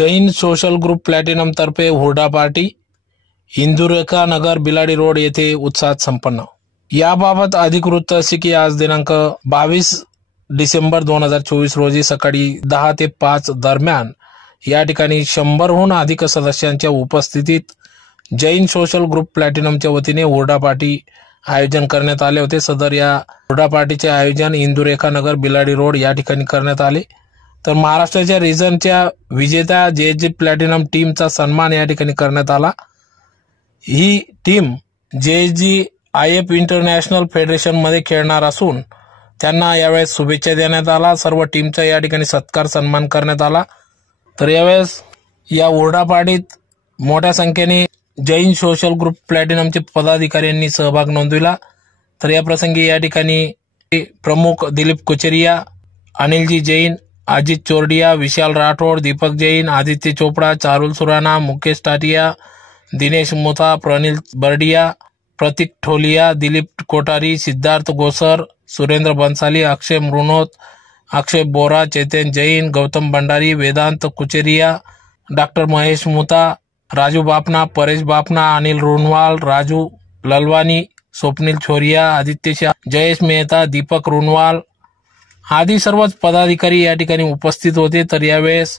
Jain social group platinum तर्फे हुरडा party इंदुरेखा नगर Biladi road येथे उत्साहात संपन्न। याबाबत अधिक वृत्त असे की आज दिनांक 22 डिसेंबर 2024 रोजी सकाळी 10 ते 5 दरम्यान या ठिकाणी 100हून अधिक सदस्यांच्या उपस्थितीत जैन सोशल ग्रुप प्लॅटिनमच्या वतीने हुरडा पार्टी आयोजन करण्यात आले होते। सदर या हुरडा पार्टीचे आयोजन इंदुरेखा नगर बिलाडी रोड या ठिकाणी करण्यात आले। तर महाराष्ट्राच्या रिजनच्या विजेत्या जे प्लॅटिनम टीमचा सन्मान या ठिकाणी करण्यात आला। ही टीम JGIF इंटरनॅशनल फेडरेशन मध्ये खेळणार असून त्यांना यावेळेस शुभेच्छा देण्यात आला। सर्व टीमचा या ठिकाणी सत्कार सन्मान करण्यात आला। तर यावेळेस या हुरडा पार्टीत मोठ्या संख्येने जैन सोशल ग्रुप प्लॅटिनमचे पदाधिकाऱ्यांनी सहभाग नोंदविला। तर या प्रसंगी या ठिकाणी प्रमुख दिलीप कुचरिया, अनिलजी जैन, अजित चोरडिया, विशाल राठोड, दीपक जैन, आदित्य चोपड़ा, चारुल सुराना, मुकेश टाटिया, दिनेश मुथा, प्रनिल बर्डिया, प्रतीक ठोलिया, दिलीप कोठारी, सिद्धार्थ गोसर, सुरेंद्र बंसाली, अक्षय मृणोत, अक्षय बोरा, चैतन्य जैन, गौतम भंडारी, वेदांत कुचरिया, डॉक्टर महेश मुथा, राजू बापना, परेश बापना, अनिल रुनवाल, राजू ललवानी, स्वप्निल छोरिया, आदित्य शाह, जयेश मेहता, दीपक रुनवाल आदी सर्वच पदाधिकारी या ठिकाणी उपस्थित होते। तर यावेळेस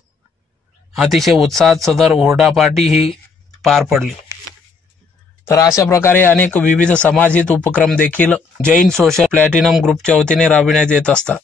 अतिशय उत्साहात सदर हुरडा पार्टी ही पार पडली। तर अशा प्रकारे अनेक विविध समाजहित उपक्रम देखील जैन सोशल प्लॅटिनम ग्रुपच्या वतीने राबविण्यात येत असतात।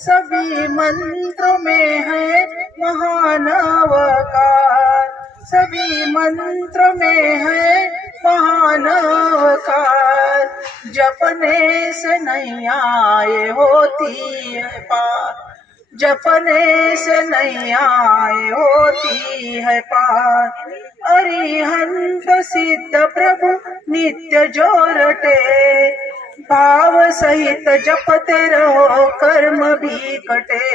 सभी मंत्रों में है महानवकार, सभी मंत्रों में है महानवकार। जपने से नहीं आए होती है पार, जपने से नहीं आए होती है पार। अरिहंत सिद्ध प्रभु नित्य जोरटे, भाव सहित जपते रहो कर्म भी कटे।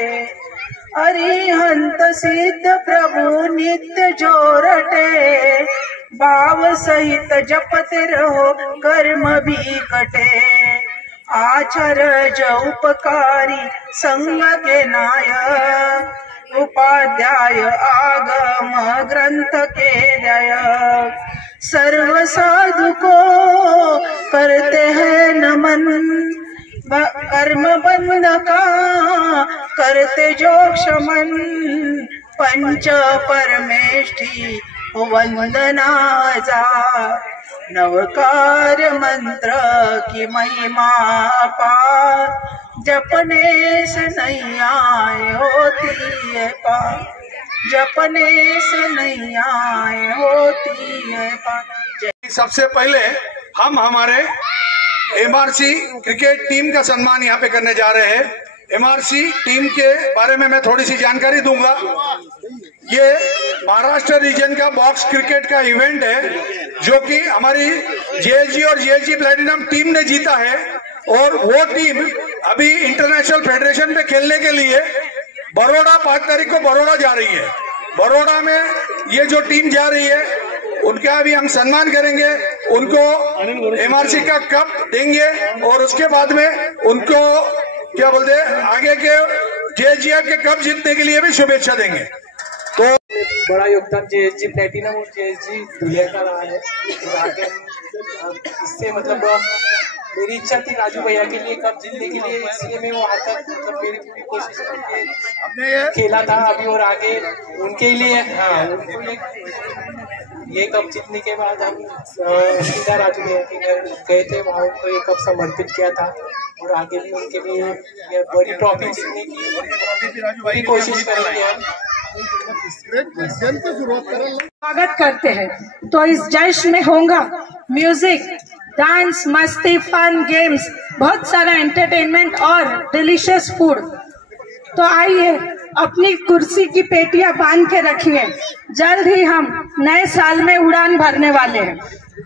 अरिहंत सिद्ध प्रभु नित्य जोरटे, भाव सहित जपते रहो कर्म भी कटे। आचर जो उपकारी संग के नाय, उपाध्याय आगम ग्रंथ के जय। सर्व साधु को करते हैं नमन, कर्म बंध का करते जो क्षमन। पंच परमेष्ठी वंदना जा, नवकार मंत्र की महिमा पार। जपने से नैयाएं होती है पार, जपने से नैयाएं होती है पार। सबसे पहले हम हमारे एमआरसी क्रिकेट टीम का सम्मान यहाँ पे करने जा रहे हैं। एमआरसी टीम के बारे में मैं थोड़ी सी जानकारी दूंगा। ये महाराष्ट्र रीजन का बॉक्स क्रिकेट का इवेंट है जो कि हमारी जेएलजी और जेएलजी प्लैटिनम टीम ने जीता है, और वो टीम अभी इंटरनेशनल फेडरेशन पे खेलने के लिए बड़ौदा 5 तारीख को बड़ौदा जा रही है। बड़ौदा में ये जो टीम जा रही है उनका अभी हम सम्मान करेंगे, उनको एमआरसी का कप देंगे और उसके बाद में उनको क्या बोलते हैं आगे के जेएलजीएफ के कप जीतने के लिए भी शुभेच्छा देंगे। तो बड़ा योगदान जेएलजी प्लैटिनम और जेएलजी दुनिया का रहा है। इससे मतलब मेरी इच्छा थी राजू भैया के लिए कप जीतने के लिए, इसलिए मैं वहाँ तक मतलब मेरी पूरी कोशिश करके खेला था अभी, और आगे उनके लिए ये कप जीतने के बाद हम सीधा राजू भैया के घर गए थे, वहाँ उनको ये कप समर्पित किया था, और आगे भी उनके लिए ये बड़ी ट्रॉफी जीतने की बड़ी कोशिश करेंगे हम। स्वागत करते हैं। तो इस जश्न में होगा म्यूजिक, डांस, मस्ती, फन, गेम्स, बहुत सारा एंटरटेनमेंट और डिलीशियस फूड। तो आइए अपनी कुर्सी की पेटियां बांध के रखिए, जल्द ही हम नए साल में उड़ान भरने वाले हैं।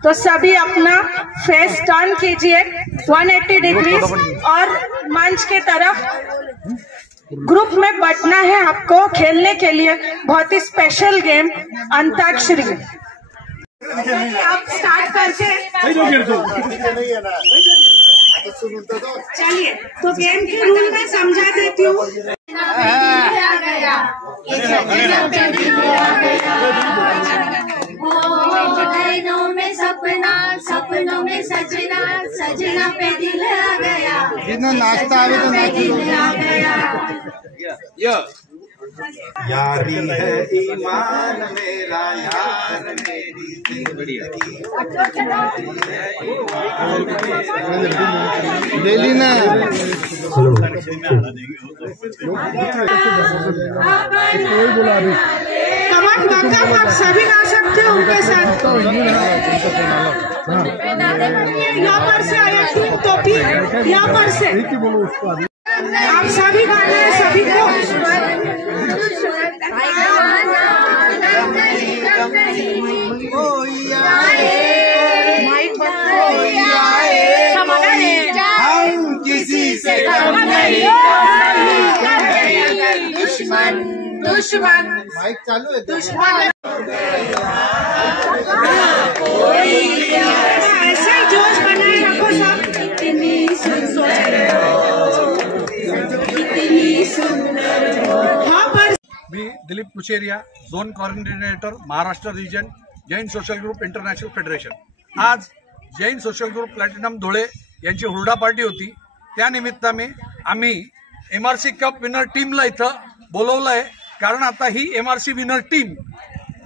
तो सभी अपना फेस टर्न कीजिए 180 डिग्रीज और मंच के तरफ ग्रुप में बटना है आपको खेलने के लिए बहुत ही स्पेशल गेम अंताक्षरी। आप स्टार्ट करके चलिए, तो गेम के रूल में समझा देती हूँ। में सपना, सपनों में सजना, सजना पे दिल आ गया, जितना नाश्ता आवे तो दिल आ गया। यारी है ईमान मेरा, यार मेरी डेली ना। कमान बाका आप सभी गा सकते हो उनके साथ। यहाँ पर से आया टीम टोपी, यहाँ पर से आप सभी गाना है सभी को। हम किसी से कम नहीं, दुश्मन दुश्मन माइक चालू है, दुश्मन ऐसा ही जोश बनाए रखो सब। मी Dilip Kucheriya, zone coordinator, Maharashtra region, Jain social group international federation. आज Jain social group platinum Dhule यांची हुरडा पार्टी होती, त्या निमित्ताने आम्ही एमआरसी कप विनर टीमला इथं बोलवलंय, कारण आता ही एमआरसी विनर टीम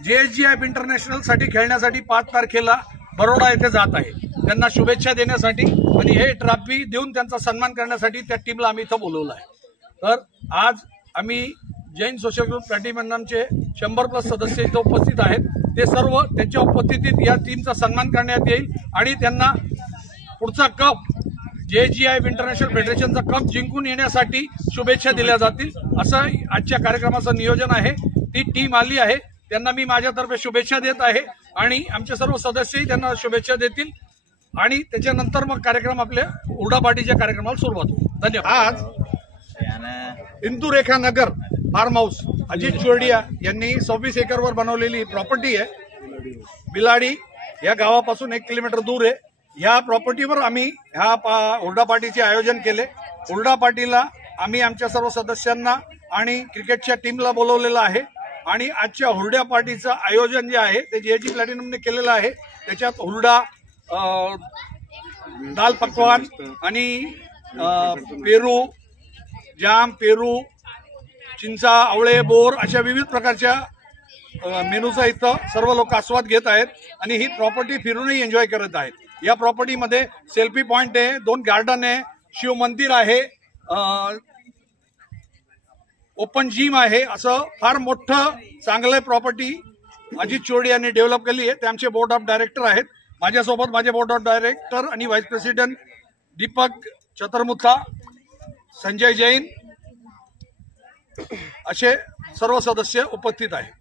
जेएसजीएफ इंटरनॅशनल साठी खेळण्यासाठी 5 तारखेला बरोडा येथे जात आहे। त्यांना शुभेच्छा देण्यासाठी आणि हे ट्रॉफी देऊन त्यांचा सन्मान करण्यासाठी त्या टीमला आम्ही इथं बोलवलं आहे। तर आज आम्ही जैन सोशल ग्रुप प्लॅटिनमचे 100+ सदस्य इथं उपस्थित आहेत। ते सर्व त्यांच्या उपस्थितीत या टीमचा सन्मान करण्यात येईल आणि त्यांना पुढचा कप जेएसजीएफ इंटरनॅशनल फेडरेशनचा कप जिंकून येण्यासाठी शुभेच्छा दिल्या जातील, असं आजच्या कार्यक्रमाचं नियोजन आहे। ती टीम आली आहे, त्यांना मी माझ्यातर्फे शुभेच्छा देत आहे आणि आमचे सर्व सदस्यही त्यांना शुभेच्छा देतील आणि त्याच्यानंतर मग कार्यक्रम आपल्या हुरडा पार्टीच्या कार्यक्रमाला सुरुवात होईल। धन्यवाद। आज इंदुरेखा नगर फार्म हाऊस अजित चोरडिया यांनी 26 एकरवर बनवलेली प्रॉपर्टी आहे। बिलाडी या गावापासून 1 किलोमीटर दूर आहे। या प्रॉपर्टीवर आम्ही ह्या हुरडा पार्टीचे आयोजन केले। हुरडा पार्टीला आम्ही आमच्या सर्व सदस्यांना आणि क्रिकेटच्या टीमला बोलवलेलं आहे आणि आजच्या हुरड्या पार्टीचं आयोजन जे आहे ते JG प्लॅटिनमने केलेलं आहे। त्याच्यात हुरडा, दाल पकवान आणि पेरू जाम, पेरू, चिंचा, आवळे, बोर अशा विविध प्रकारच्या मेनूचा इथं सर्व लोक आस्वाद घेत आहेत आणि ही प्रॉपर्टी फिरूनही एन्जॉय करत आहेत। या प्रॉपर्टीमध्ये सेल्फी पॉइंट आहे, 2 गार्डन आहे, शिव मंदिर आहे, ओपन जिम आहे, असं फार मोठं चांगलं प्रॉपर्टी अजित चोरडे यांनी डेव्हलप केली आहे। ते आमचे बोर्ड ऑफ डायरेक्टर आहेत। माझ्यासोबत माझे बोर्ड ऑफ डायरेक्टर आणि व्हाईस प्रेसिडेंट दीपक चतुर्मुथा, संजय जैन असे सर्व सदस्य उपस्थित आहेत।